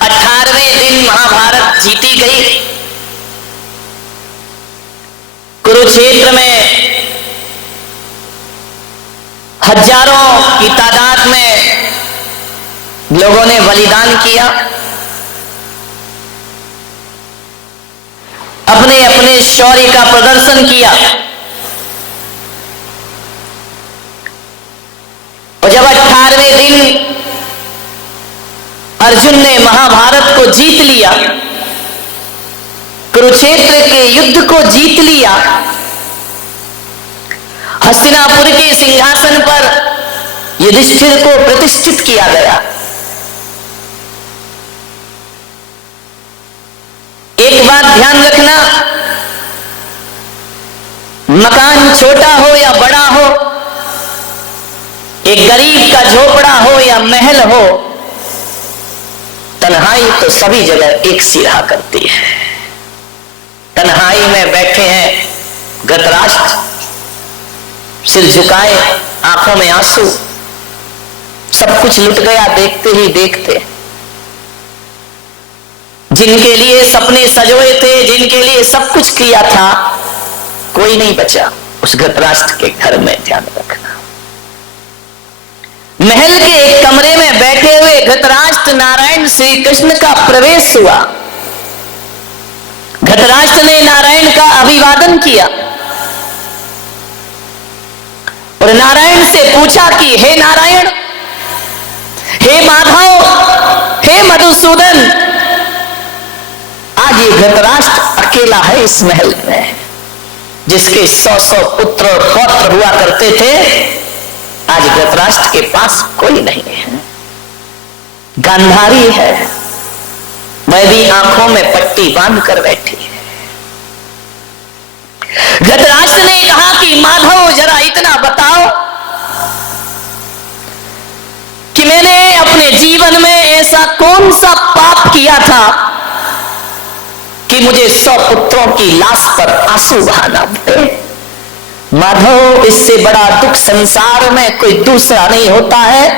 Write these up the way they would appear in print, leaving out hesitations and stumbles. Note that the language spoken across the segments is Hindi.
18वें दिन महाभारत जीती गई। कुरुक्षेत्र में हजारों की तादाद में लोगों ने बलिदान किया, अपने अपने शौर्य का प्रदर्शन किया। और जब 18वें दिन अर्जुन ने महाभारत को जीत लिया, कुरुक्षेत्र के युद्ध को जीत लिया, हस्तिनापुर के सिंहासन पर युधिष्ठिर को प्रतिष्ठित किया गया। एक बात ध्यान रखना, मकान छोटा हो या बड़ा हो, एक गरीब का झोपड़ा हो या महल हो, तन्हाई तो सभी जगह एक सी रहा करती है। तन्हाई में बैठे हैं धृतराष्ट्र, सिर झुकाए, आंखों में आंसू, सब कुछ लुट गया देखते ही देखते। जिनके लिए सपने सजोए थे, जिनके लिए सब कुछ किया था, कोई नहीं बचा उस धृतराष्ट्र के घर में। ध्यान रखना, महल के एक कमरे में बैठे हुए धृतराष्ट्र नारायण श्री कृष्ण का प्रवेश हुआ। धृतराष्ट्र ने नारायण का अभिवादन किया और नारायण से पूछा कि हे नारायण, हे माधव, हे मधुसूदन, आज ये धृतराष्ट्र अकेला है इस महल में। जिसके 100 पुत्र और पौत्र हुआ करते थे, आज धृतराष्ट्र के पास कोई नहीं है। गांधारी है, वह भी आंखों में पट्टी बांध कर बैठी है। धृतराष्ट्र ने कहा कि माधव, जरा इतना बताओ कि मैंने अपने जीवन में ऐसा कौन सा पाप किया था कि मुझे 100 पुत्रों की लाश पर आंसू बहाना पड़े। माधव, इससे बड़ा दुख संसार में कोई दूसरा नहीं होता है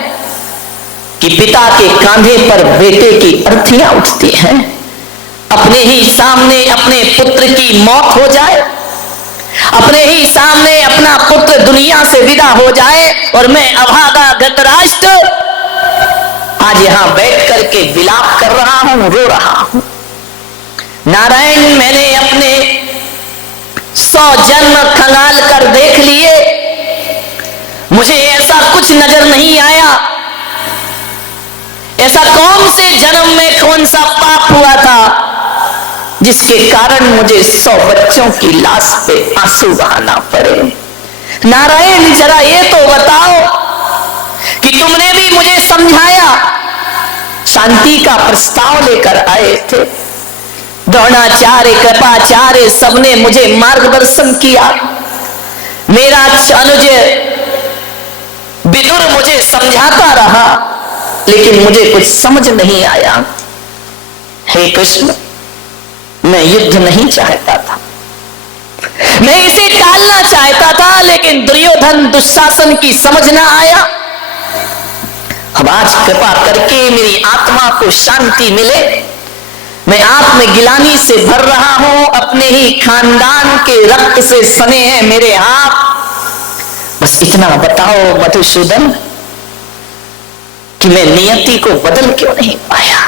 कि पिता के कांधे पर बेटे की अर्थियां उठती हैं, अपने ही सामने अपने पुत्र की मौत हो जाए, अपने ही सामने अपना पुत्र दुनिया से विदा हो जाए, और मैं अभागा धृतराष्ट्र आज यहां बैठ करके विलाप कर रहा हूं, रो रहा हूं। नारायण, मैंने अपने 100 जन्म खंगाल कर देख लिए, मुझे ऐसा कुछ नजर नहीं आया। ऐसा कौन से जन्म में कौन सा पाप हुआ था जिसके कारण मुझे 100 बच्चों की लाश पे आंसू बहाना पड़े। नारायण, जरा ये तो बताओ कि तुमने भी मुझे समझाया, शांति का प्रस्ताव लेकर आए थे, द्रोणाचार्य, कृपाचार्य, सबने मुझे मार्गदर्शन किया। मेरा अनुज विदुर मुझे समझाता रहा, लेकिन मुझे कुछ समझ नहीं आया। हे कृष्ण, मैं युद्ध नहीं चाहता था, मैं इसे टालना चाहता था, लेकिन दुर्योधन दुशासन की समझ ना आया। अब आज कृपा करके मेरी आत्मा को शांति मिले। मैं आत्मगिलानी से भर रहा हूं, अपने ही खानदान के रक्त से सने हैं मेरे हाथ। बस इतना बताओ मधुसूदन कि मैं नियति को बदल क्यों नहीं पाया,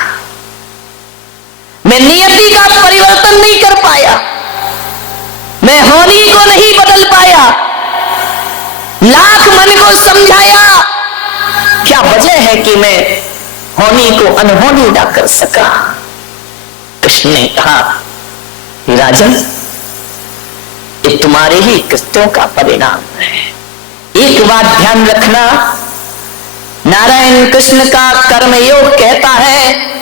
मैं नियति का परिवर्तन नहीं कर पाया, मैं होनी को नहीं बदल पाया। लाख मन को समझाया, क्या वजह है कि मैं होनी को अनहोनी ना कर सका। कृष्ण ने कहा, राजन, ये तुम्हारे ही कृत्यों का परिणाम है। एक बात ध्यान रखना, नारायण कृष्ण का कर्मयोग कहता है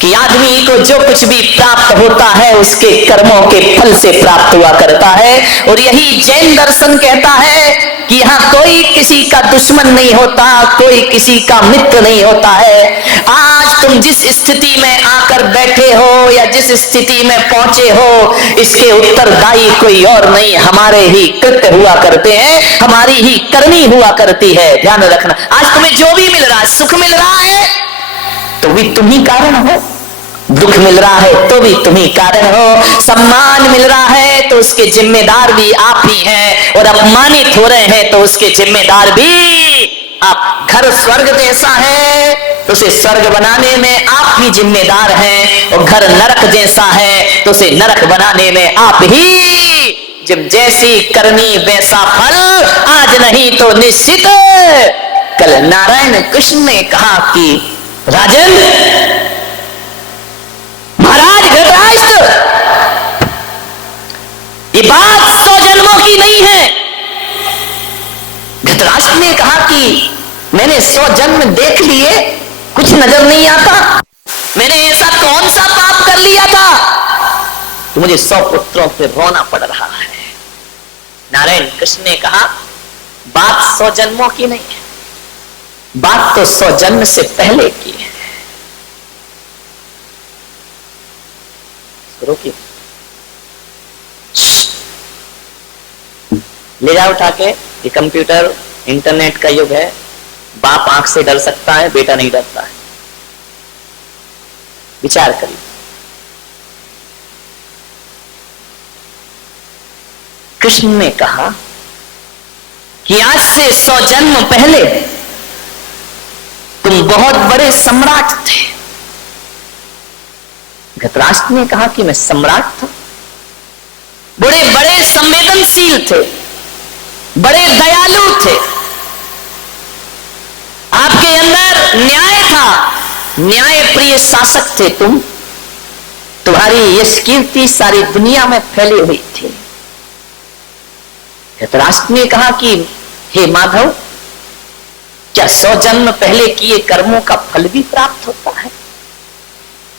कि आदमी को जो कुछ भी प्राप्त होता है उसके कर्मों के फल से प्राप्त हुआ करता है। और यही जैन दर्शन कहता है कि यहाँ कोई किसी का दुश्मन नहीं होता, कोई किसी का मित्र नहीं होता है। आज तुम जिस स्थिति में आकर बैठे हो या जिस स्थिति में पहुंचे हो, इसके उत्तरदायी कोई और नहीं, हमारे ही कृत्य हुआ करते हैं, हमारी ही करनी हुआ करती है। ध्यान रखना, आज तुम्हें जो भी मिल रहा है, सुख मिल रहा है, तो भी तुम ही कारण हो, दुख मिल रहा है तो भी तुम ही कारण हो, सम्मान मिल रहा है तो उसके जिम्मेदार भी आप ही हैं, और अपमानित हो रहे हैं तो उसके जिम्मेदार भी आप। घर स्वर्ग जैसा है तो उसे स्वर्ग बनाने में आप ही जिम्मेदार हैं, और घर नरक जैसा है तो उसे नरक बनाने में आप ही। जब जैसी करनी वैसा फल, आज नहीं तो निश्चित कल। नारायण कृष्ण ने कहा कि राजन, महाराज धृतराष्ट्र, ये बात 100 जन्मों की नहीं है। धृतराष्ट्र ने कहा कि मैंने 100 जन्म देख लिए, कुछ नजर नहीं आता, मैंने ऐसा कौन सा पाप कर लिया था तो मुझे 100 पुत्रों पे रोना पड़ रहा है। नारायण कृष्ण ने कहा, बात 100 जन्मों की नहीं है, बात तो 100 जन्म से पहले की है। रोकिए, ले जाओ उठा के। ये कंप्यूटर इंटरनेट का युग है, बाप आंख से डर सकता है, बेटा नहीं डरता है। विचार करिए। कृष्ण ने कहा कि आज से 100 जन्म पहले तुम बहुत बड़े सम्राट थे। धृतराष्ट्र ने कहा कि मैं सम्राट था? बड़े बड़े संवेदनशील थे, बड़े दयालु थे, आपके अंदर न्याय था, न्याय प्रिय शासक थे तुम। तुम्हारी यश कीर्ति सारी दुनिया में फैली हुई थी। धृतराष्ट्र ने कहा कि हे माधव, क्या 100 जन्म पहले किए कर्मों का फल भी प्राप्त होता है?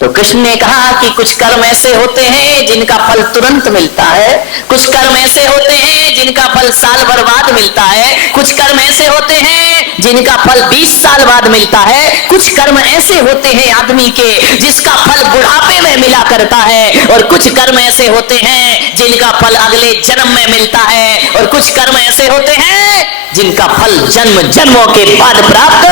तो कृष्ण ने कहा कि कुछ कर्म ऐसे होते हैं जिनका फल तुरंत मिलता है, कुछ कर्म ऐसे होते हैं जिनका फल साल भर बाद मिलता है, कुछ कर्म ऐसे होते हैं जिनका फल 20 साल बाद मिलता है, कुछ कर्म ऐसे होते हैं आदमी के जिसका फल बुढ़ापे में मिला करता है, और कुछ कर्म ऐसे होते हैं जिनका फल अगले जन्म में मिलता है, और कुछ कर्म ऐसे होते हैं जिनका फल जन्म जन्मों के बाद प्राप्त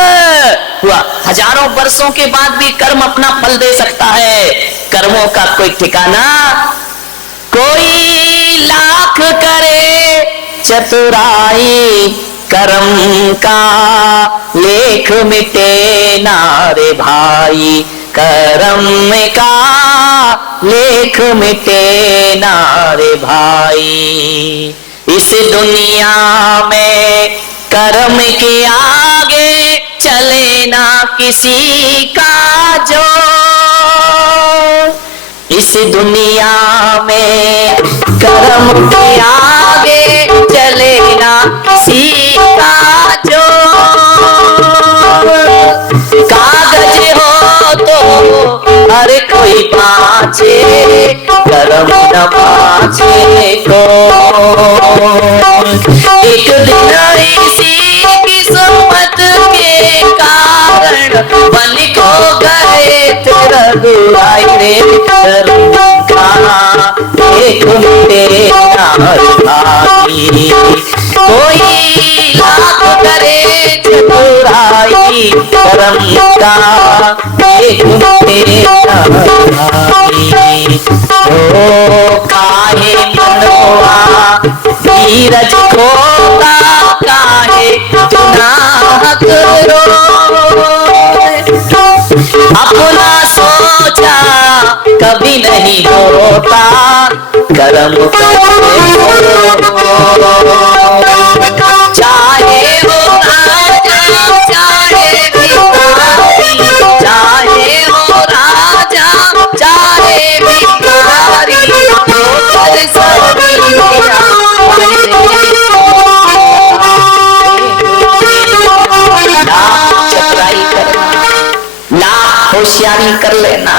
हुआ। हजारों वर्षों के बाद भी कर्म अपना फल दे सकता है। कर्मों का कोई ठिकाना, कोई लाख करे चतुराई, कर्म का लेख मिटे ना रे भाई, कर्म का लेख मिटे ना रे भाई। इस दुनिया में कर्म के आगे चले ना किसी का जो, इस दुनिया में कर्म के आगे चले ना किसी का जो। कागज हो तो हर कोई बाँचे, कर्म न बाँचे को। एक दिन इसी किस्मत के कारण बन को गए तेरा दुआई रे, कर्म का एक तेरा भाई। कोई लाख करे चतुराई, कर्म का एक तेरा भाई। ओ काहे मनवा धीरज खोता, काहे चुनाव करो, अपना सोचा कभी नहीं होता, कर्म चाहे वो राजा चाहे भिखारी, चाहे वो राजा चाहे भिखारी, होकर सभी चतुराई करना, लाख होशियारी कर लेना,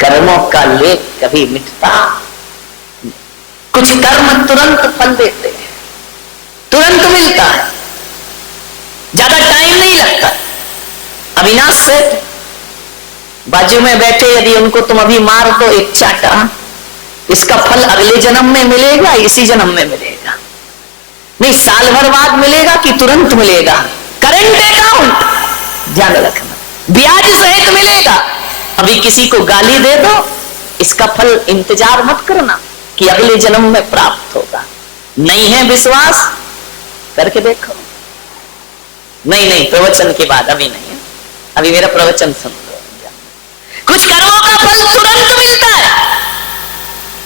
कर्मों का लेख कभी मिटता। कुछ कर्म तुरंत फल देते हैं, तुरंत मिलता है, ज्यादा टाइम नहीं लगता। अविनाश सेठ बाजू में बैठे, यदि उनको तुम अभी मार दो एक चाटा, इसका फल अगले जन्म में मिलेगा, इसी जन्म में मिलेगा, नहीं साल भर बाद मिलेगा कि तुरंत मिलेगा। करंट अकाउंट ध्यान रखना। ब्याज सहित मिलेगा। अभी किसी को गाली दे दो, इसका फल इंतजार मत करना कि अगले जन्म में प्राप्त होगा। नहीं है विश्वास, करके देखो। नहीं प्रवचन के बाद, अभी नहीं है, अभी मेरा प्रवचन सुन लो। कुछ कर्मों का फल तुरंत मिलता है,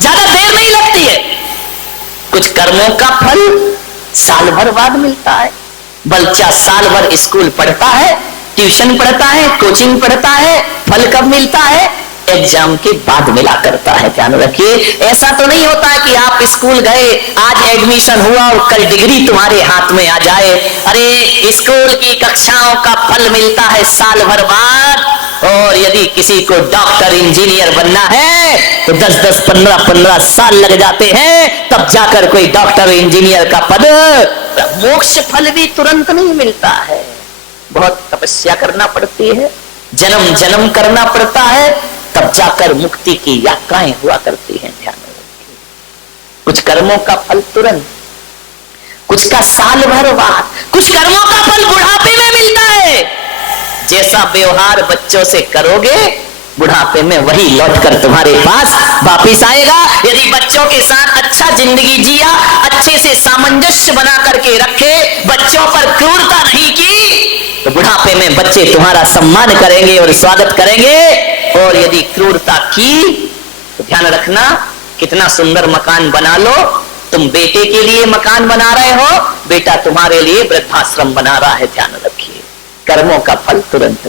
ज्यादा देर नहीं लगती है। कुछ कर्मों का फल साल भर बाद मिलता है। बच्चा साल भर स्कूल पढ़ता है, ट्यूशन पढ़ता है, कोचिंग पढ़ता है, फल कब मिलता है? एग्जाम के बाद मिला करता है। ध्यान रखिए, ऐसा तो नहीं होता है कि आप स्कूल गए, आज एडमिशन हुआ और कल डिग्री तुम्हारे हाथ में आ जाए। अरे स्कूल की कक्षाओं का फल मिलता है साल भर बाद। और यदि किसी को डॉक्टर इंजीनियर बनना है तो 10-10, 15-15 साल लग जाते हैं, तब जाकर कोई डॉक्टर इंजीनियर का पद। मोक्ष फल भी तुरंत नहीं मिलता है, बहुत तपस्या करना पड़ती है, जन्म जन्म करना पड़ता है, तब जाकर मुक्ति की यात्राएं हुआ करती हैं। ध्यान रखिए, कुछ कर्मों का फल तुरंत, कुछ का साल भर बाद, कुछ कर्मों का फल बुढ़ापे में मिलता है। जैसा व्यवहार बच्चों से करोगे, बुढ़ापे में वही लौटकर तुम्हारे पास वापिस आएगा। यदि बच्चों के साथ अच्छा जिंदगी जिया, अच्छे से सामंजस्य बना करके रखे, बच्चों पर क्रूरता नहीं की, तो बुढ़ापे में बच्चे तुम्हारा सम्मान करेंगे और स्वागत करेंगे। और यदि क्रूरता की तो ध्यान रखना, कितना सुंदर मकान बना लो, तुम बेटे के लिए मकान बना रहे हो, बेटा तुम्हारे लिए वृद्धाश्रम बना रहा है। ध्यान रखिए, कर्मों का फल तुरंत